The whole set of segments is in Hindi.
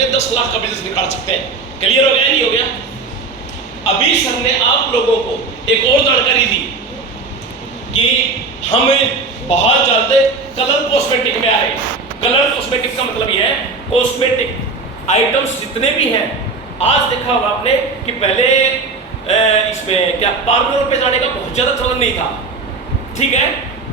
में 10 लाख का बिजनेस निकाल सकते हैं। क्लियर हो गया नहीं हो गया? अभी सर ने आप लोगों को एक और जानकारी दी कि हम बहुत जल्द कलर कॉस्मेटिक में आए। कलर कॉस्मेटिक का मतलब यह है कॉस्मेटिक आइटम्स जितने भी हैं। आज देखा होगा आपने कि पहले इसमें क्या पार्लर पे जाने का बहुत ज्यादा चलन नहीं था, ठीक है।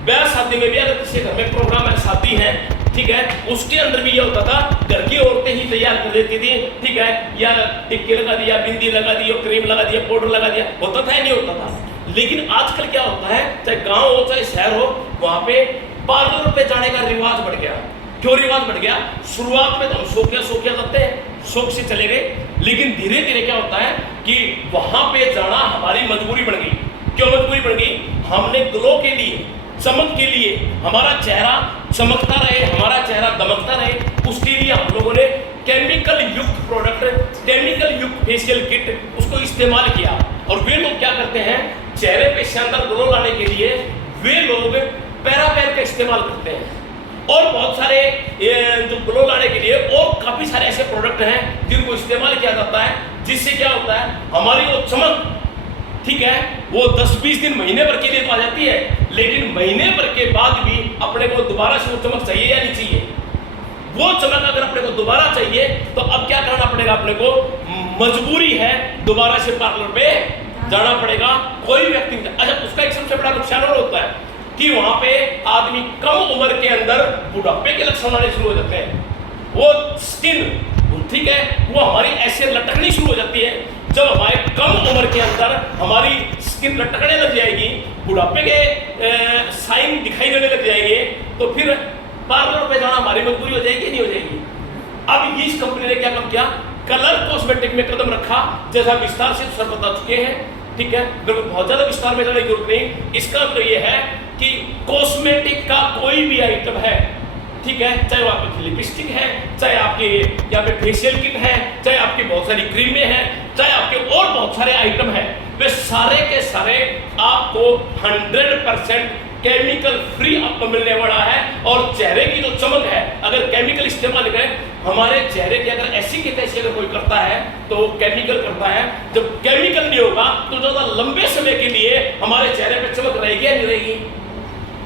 ब्याह शादी में भी अगर किसी घर में प्रोग्राम है, शादी है, ठीक है, उसके अंदर भी ये होता था घर की औरतें ही तैयार कर देती थी, ठीक है, या टिक्के लगा दिया, बिंदी लगा दी, क्रीम लगा दिया, पाउडर लगा दिया, होता था या नहीं होता था। लेकिन आजकल क्या होता है, चाहे गांव हो चाहे शहर हो, वहां पे पार्लर पे जाने का रिवाज बढ़ गया। क्यों रिवाज बढ़ गया? शुरुआत में तो हम शौकिया करते हैं, शौक से चले गए, लेकिन धीरे धीरे क्या होता है कि वहां पे जाना हमारी मजबूरी बन गई। क्यों मजबूरी बन गई? हमने ग्लो के लिए, चमक के लिए, हमारा चेहरा चमकता रहे, हमारा चेहरा दमकता रहे, उसके लिए हम लोगों ने केमिकल युक्त प्रोडक्ट, केमिकल युक्त फेशियल किट उसको इस्तेमाल किया। और वे लोग क्या करते हैं, चेहरे पे शानदार ग्लो लाने के लिए वे लोग पैराबेन का इस्तेमाल करते हैं और बहुत सारे जो ग्लो लाने के लिए और काफी सारे ऐसे प्रोडक्ट हैं जिनको इस्तेमाल किया जाता है, जिससे क्या होता है हमारी वो चमक, ठीक है, वो 10-20 दिन महीने भर के लिए तो आ जाती है, लेकिन महीने भर के बाद भी अपने को दोबारा से वो चमक चाहिए या नहीं चाहिए? वो चमक अगर अपने को दोबारा चाहिए तो अब क्या करना पड़ेगा? अपने को मजबूरी है दोबारा से पार्लर पे जाना पड़ेगा। कोई व्यक्ति, अच्छा, उसका एक सबसे बड़ा नुकसान और होता है कि वहां पे आदमी कम उम्र के अंदर बुढ़ापे के लक्षण आने शुरू हो जाते हैं। वो स्किन, ठीक है, वो हमारी ऐसे लटकनी शुरू हो जाती है। जब हमारे कम उम्र के अंदर हमारी स्किन लटकने लग जाएगी, बुढ़ापे के साइन दिखाई देने लग जाएंगे, तो फिर पार्लर पे जाना हमारी मजबूरी हो जाएगी, नहीं हो जाएगी? अब इस कंपनी ने क्या काम किया, कलर कॉस्मेटिक में कदम रखा, जैसा विस्तार से सर बता चुके हैं, ठीक है, बिल्कुल बहुत ज्यादा विस्तार में जाने की जरूरत नहीं। इसका मतलब ये है कि कॉस्मेटिक का कोई भी आइटम है, ठीक है, चाहे वो आपकी लिपस्टिक है, चाहे आपके यहाँ पे फेशियल किट है, चाहे आपकी बहुत सारी क्रीमें हैं, चाहे आपके और बहुत सारे आइटम हैं, वे सारे के सारे आपको 100% केमिकल फ्री आपको मिलने वाला है। और चेहरे की जो चमक है, अगर केमिकल इस्तेमाल करें, हमारे चेहरे की अगर ऐसी की तैसी अगर कोई करता है तो केमिकल करता है। जब केमिकल नहीं होगा तो ज्यादा लंबे समय के लिए हमारे चेहरे पे चमक रहेगी या नहीं रहेगी?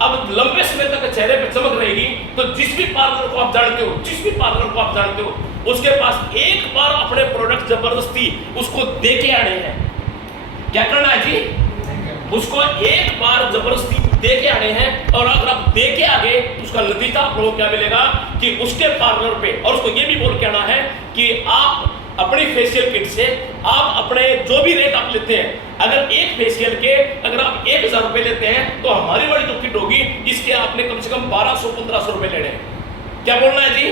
अब लंबे समय तक चेहरे पे चमक रहेगी तो जिस भी पार्लर को आप जानते हो, जिस भी पार्लर को आप जानते हो, उसके पास एक बार अपने प्रोडक्ट जबरदस्ती उसको दे के आने हैं। क्या करना है जी? उसको एक बार जबरदस्ती दे के आने हैं। और अगर आप दे के आगे तो उसका नतीजा आप लोगों को क्या मिलेगा कि उसके पार्लर पे, और उसको ये भी बोल के आना है कि आप अपनी फेशियल किट से आप अपने जो भी रेट आप लेते हैं, अगर एक फेशियल के अगर आप 1000 रुपए लेते हैं तो हमारी वाली जो किट होगी इसके आपने कम से कम 1200-1500 रुपए लेने हैं। क्या बोलना है जी?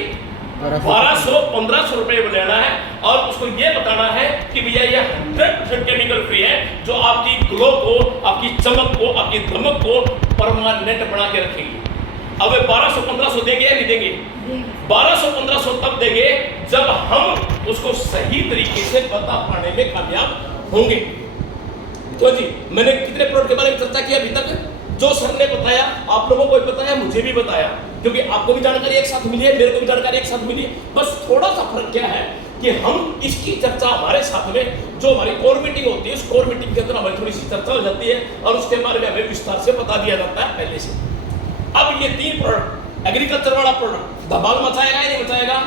1200-1500 रुपए लेना है। और उसको ये बताना है कि भैया ये 100% केमिकल फ्री है, जो आपकी ग्लो को, आपकी चमक को, आपकी दमक को परमानेंट बना के रखेगी। अब 1200-1500 देंगे या नहीं देंगे? 1200-1500 तब देंगे जब हम उसको सही तरीके से बता पाने में कामयाब होंगे। तो जी मैंने कितने प्रोडक्ट के बारे में चर्चा की अभी तक? जो सर ने बताया आप लोगों को भी बताया, मुझे भी बताया, क्योंकि आपको भी जानकारी एक साथ मिली है, मेरे को भी जानकारी एक साथ मिली है। बस थोड़ा सा फर्क क्या है कि हम इसकी चर्चा हमारे साथ में जो हमारी कोर मीटिंग होती है, उस कोर मीटिंग के अंदर हमारी थोड़ी सी चर्चा हो जाती है और उसके बारे में हमें विस्तार से बता दिया जाता है पहले से। अब ये 3 प्रोडक्ट, एग्रीकल्चर वाला प्रोडक्ट धमाल मचाएगा या नहीं मचाएगा?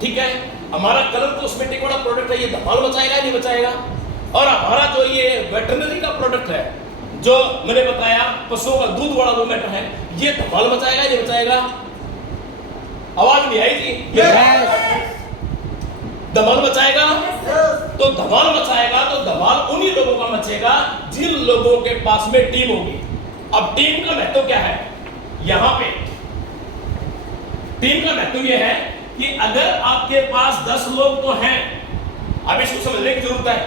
ठीक है, हमारा कलर कॉस्मेटिक वाला प्रोडक्ट है, ये धमाल मचाएगा या नहीं मचाएगा? और हमारा जो ये वेटरनरी का प्रोडक्ट है, जो मैंने बताया पशुओं का दूध वाला जो मैटर है, ये धमाल मचाएगा या नहीं मचाएगा? आवाज नहीं आई जी? धमाल मचाएगा। तो धमाल मचाएगा तो धमाल उन्हीं लोगों का मचेगा जिन लोगों के पास में टीम होगी। अब टीम का महत्व क्या है? यहां पे टीम का महत्व यह है कि अगर आपके पास 10 लोग तो हैं, अब इसको समझने की जरूरत है।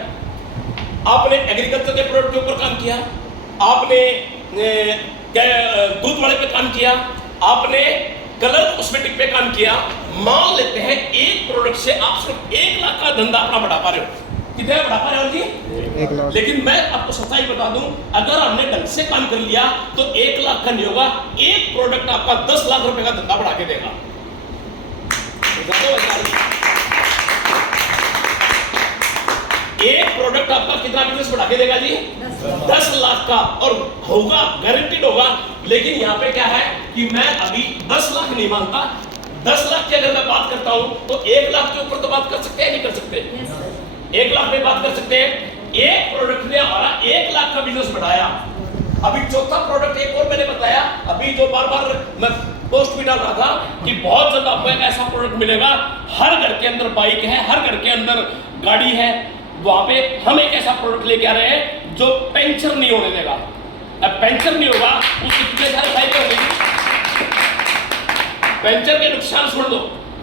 आपने एग्रीकल्चर के प्रोडक्ट के ऊपर काम किया, आपने दूध वाले पे काम किया, आपने कलर कॉस्मेटिक पे काम किया। मान लेते हैं एक प्रोडक्ट से आप सिर्फ 1 लाख का धंधा अपना बढ़ा पा रहे हो। कितने बढ़ा पा रहे हो जी? 1 लाख। लेकिन मैं आपको सच्चाई बता दूं, अगर हमने ढंग से काम कर लिया तो 1 लाख का नहीं होगा, एक प्रोडक्ट आपका 10 लाख रुपए का धंधा बढ़ा के देगा। कितना बिजनेस बढ़ा के देगा जी? 10 लाख का, और होगा, गारंटीड होगा। लेकिन यहाँ पे क्या है कि मैं अभी 10 लाख नहीं मानता। 10 लाख की अगर मैं बात करता हूं तो 1 लाख के ऊपर तो बात कर सकते हैं, नहीं कर सकते? 1 लाख में बात कर सकते हैं। एक प्रोडक्ट ने हमारा 1 लाख का बिजनेस बढ़ाया। अभी चौथा प्रोडक्ट एक और मैंने बताया, अभी जो बार बार मैं पोस्ट भी डाल रहा था कि बहुत ज्यादा आपको एक ऐसा प्रोडक्ट मिलेगा, हर घर के अंदर बाइक है, हर घर के अंदर गाड़ी है, वहां पे हम एक ऐसा प्रोडक्ट लेके आ रहे हैं जो पंचर नहीं होने देगा। अब पंचर नहीं होगा, उसके कितने सारे फायदे होंगे। पंचर के नुकसान छोड़ दो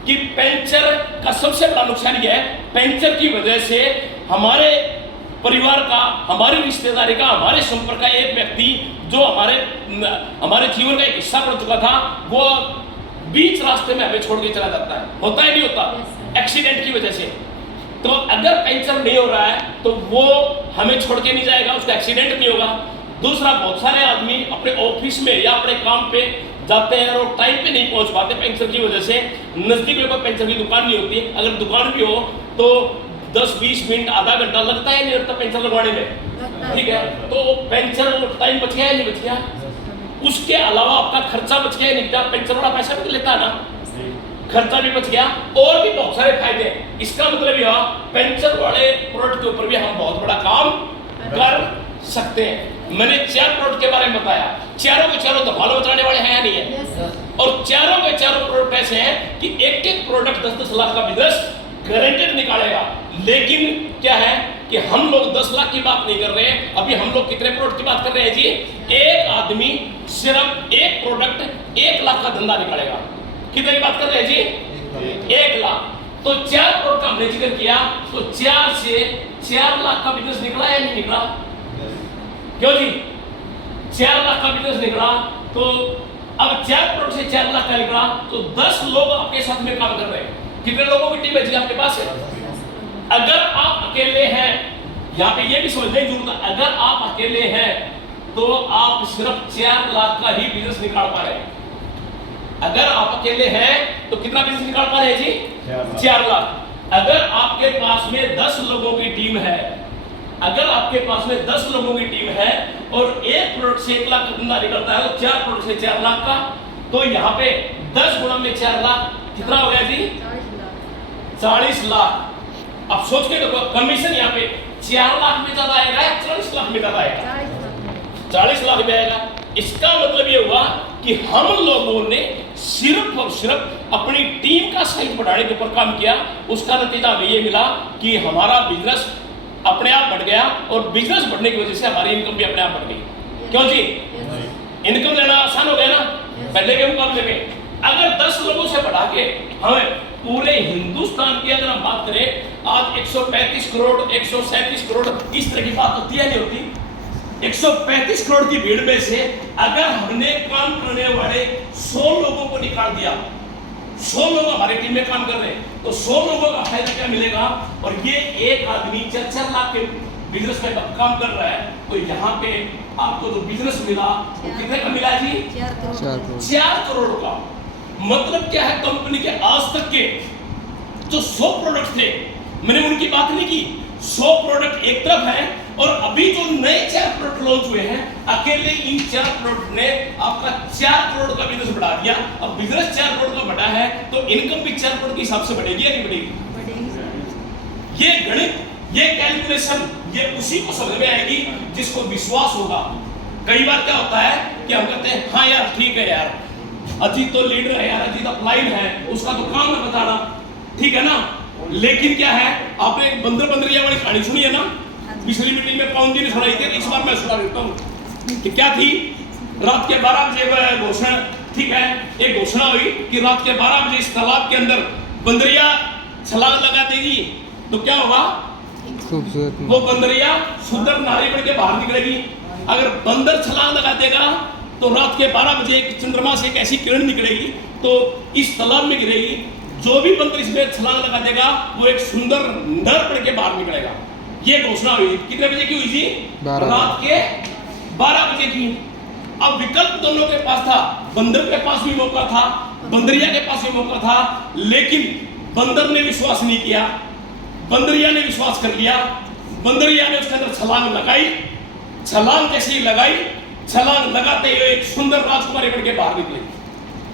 कि पंचर का सबसे बड़ा नुकसान यह है, पंचर की वजह से हमारे परिवार का, हमारी रिश्तेदारी का, हमारे संपर्क का एक व्यक्ति जो हमारे जीवन का एक हिस्सा बन चुका था, वो बीच रास्ते में हमें छोड़ के चला जाता है। होता है नहीं होता? एक्सीडेंट की वजह से। तो अगर पंचर नहीं हो रहा है तो वो हमें छोड़ के नहीं जाएगा, उसका एक्सीडेंट नहीं होगा। दूसरा, बहुत सारे आदमी अपने ऑफिस में या अपने काम पे जाते हैं और टाइम पे नहीं पहुंच पाते पंचर की वजह से। नजदीक में कोई पंचर की दुकान नहीं होती, अगर दुकान भी हो तो 10-20 मिनट, आधा घंटा लगता है, नहीं लगता पंचर लगवाने में, ठीक है? तो पंचर टाइम बच गया या नहीं बच गया? उसके अलावा आपका खर्चा बच गया, नहीं? पंचर वाला पैसा भी लेता है ना, खर्चा भी बच गया, और भी बहुत सारे फायदे हैं। इसका मतलब यह, पंचर वाले प्रोडक्ट के ऊपर भी हम बहुत बड़ा काम कर सकते हैं। मैंने 4 प्रोडक्ट के बारे में बताया, चारों के चारों धमाल मचाने वाले हैं या नहीं है? और चारों के चारों प्रोडक्ट ऐसे हैं कि एक प्रोडक्ट 10-10 लाख का बिजनेस गारंटेड निकालेगा। लेकिन क्या है कि हम लोग 10 लाख की बात नहीं कर रहे हैं, अभी हम लोग कितने प्रोडक्ट की बात कर रहे हैं जी? एक आदमी सिर्फ एक प्रोडक्ट 1 लाख का धंधा निकालेगा। कितने की बात कर रहे हैं जी? 1 लाख। तो 4 प्रोडक्ट का हमने जिक्र किया, तो 4 से 4 लाख का बिजनेस निकला या नहीं निकला? क्यों जी? 4 लाख का बिजनेस निकला। तो अब 4 प्रोडक्ट से 4 लाख का निकला, तो 10 लोग आपके साथ में काम कर रहे हैं। कितने लोगों की टीम है जी आपके पास है? अगर आप अकेले हैं, यहाँ पे ये भी समझने की जरूरत है, अगर आप अकेले हैं तो आप सिर्फ 4 लाख का ही बिजनेस निकाल पा रहे हैं। अगर आप अकेले हैं तो कितना बिजनेस निकाल पा रहे हैं जी? 4 लाख। अगर आपके पास में 10 लोगों की टीम है, अगर आपके पास में 10 लोगों की टीम है और एक प्रोडक्ट से 1 लाख का धंधा निकलता है, तो 4 प्रोडक्ट से 4 लाख का, तो यहाँ पे 10 गुणा में 4 लाख कितना हो गया जी? 40 लाख। अब सोच के देखो, कमीशन यहाँ पे 4 लाख में ज्यादा आएगा या 40 लाख में ज्यादा आएगा? 40 लाख में आएगा। इसका मतलब ये हुआ कि हम लोगों ने सिर्फ और सिर्फ अपनी टीम का साइज बढ़ाने के ऊपर काम किया। उसका नतीजा हमें ये मिला कि हमारा बिजनेस अपने आप बढ़ गया, और बिजनेस बढ़ने की वजह से हमारी इनकम भी अपने आप बढ़ गई। क्यों जी? इनकम लेना आसान हो गया ना पहले के मुकाबले में। अगर 10 लोगों से बढ़ा के हमें पूरे हिंदुस्तान की अगर हम बात करें, आज 135 करोड़ 137 करोड़ इस तरह की बात होती है नहीं होती? 135 करोड़ की भीड़ में से अगर हमने काम करने वाले 100 लोगों को निकाल दिया, 100 लोग हमारी टीम में काम कर रहे हैं, तो 100 लोगों का फायदा क्या मिलेगा? और ये एक आदमी 4 लाख के बिजनेस में काम कर रहा है, तो यहाँ पे आपको जो बिजनेस मिला वो कितने का मिला जी? 4 करोड़ का। मतलब क्या है, कंपनी के आज तक के जो 100 प्रोडक्ट थे, मैंने उनकी बात नहीं की, 100 प्रोडक्ट एक तरफ है, और अभी जो नए 4 प्रोडक्ट लॉन्च हुए हैं, अकेले इन 4 प्रोडक्ट ने आपका 4 करोड़ का बिजनेस बढ़ा दिया। अब बिजनेस 4 करोड़ का बढ़ा है तो इनकम भी 4 करोड़ के हिसाब से बढ़ेगी या नहीं बढ़ेगी? ये गणित, ये कैलकुलेशन, ये उसी को समझ में आएगी जिसको विश्वास होगा। कई बार क्या होता है कि हम कहते हैं हाँ यार ठीक है यार, अजीत तो लीडर है यार, अजीत अपलाइन है, उसका तो काम है बताना, ठीक है ना। लेकिन क्या है, आपने बंदरिया वाली कहानी सुनी है ना, पिछली मीटिंग में पवन जी ने सुनाई थी, इस बार मैं सुना देता हूँ कि क्या थी। रात के 12 बजे घोषणा, ठीक है, एक घोषणा हुई कि रात के 12 बजे इस तालाब के अंदर बंदरिया छलांग लगा देगी, तो क्या होगा? वो बंदरिया सुंदर नारी बन के बाहर निकलेगी। अगर बंदर छलांग लगा देगा तो रात के 12 बजे एक चंद्रमा से एक ऐसी किरण निकलेगी तो इस तालाब में गिरेगी। जो भी बंदर इसमें छलांग लगा देगा वो एक सुंदर नर बन के बाहर निकलेगा। ये घोषणा हुई कितने बजे की हुई थी? रात के 12 बजे की। अब विकल्प दोनों के पास था, बंदर के पास भी मौका था, बंदरिया के पास भी मौका था, लेकिन बंदर ने विश्वास नहीं किया, बंदरिया ने विश्वास कर लिया। बंदरिया ने उसके अंदर छलांग लगाई। छलांग कैसी लगाई, छलांग लगाते हुए एक सुंदर राजकुमारी बन के बाहर निकली,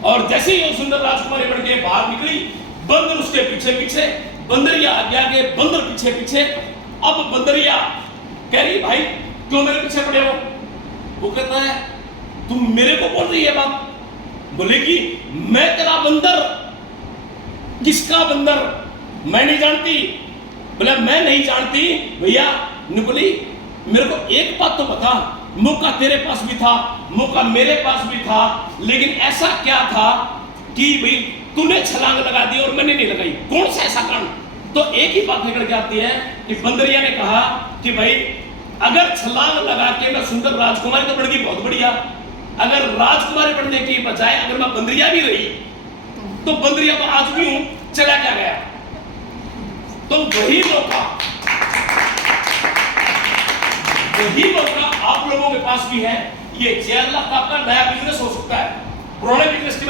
और जैसे ही वो सुंदर राजकुमारी बन के बाहर निकली, बंदर उसके पीछे पीछे, बंदरिया आगे आगे, बंदर पीछे पीछे। अब बंदरिया कह रही भाई क्यों मेरे पीछे पड़े हो? वो कहता है तुम मेरे को बोल रही है बात? बोलेगी मैं तेरा बंदर। किसका बंदर? मैं नहीं जानती। बोले मैं नहीं जानती भैया। ने बोली मेरे को एक बात तो बता, मौका तेरे पास भी था, मौका मेरे पास भी था, लेकिन ऐसा क्या था कि भाई तूने छलांग लगा दी और मैंने नहीं लगाई? कौन सा ऐसा कारण? तो एक ही बात निकल के आती है कि बंदरिया ने कहा कि भाई अगर छलांग लगा के मैं सुंदर राजकुमारी तो बन गई, बहुत बढ़िया। अगर राजकुमारी बनने की बजाय अगर मैं बंदरिया भी रही तो बंदरिया तो आज भी हूं, चला क्या गया? तो वही मौका आप लोगों के पास भी है। ये 4 लाख का आपका नया बिजनेस हो सकता है। पुराने बिजनेस की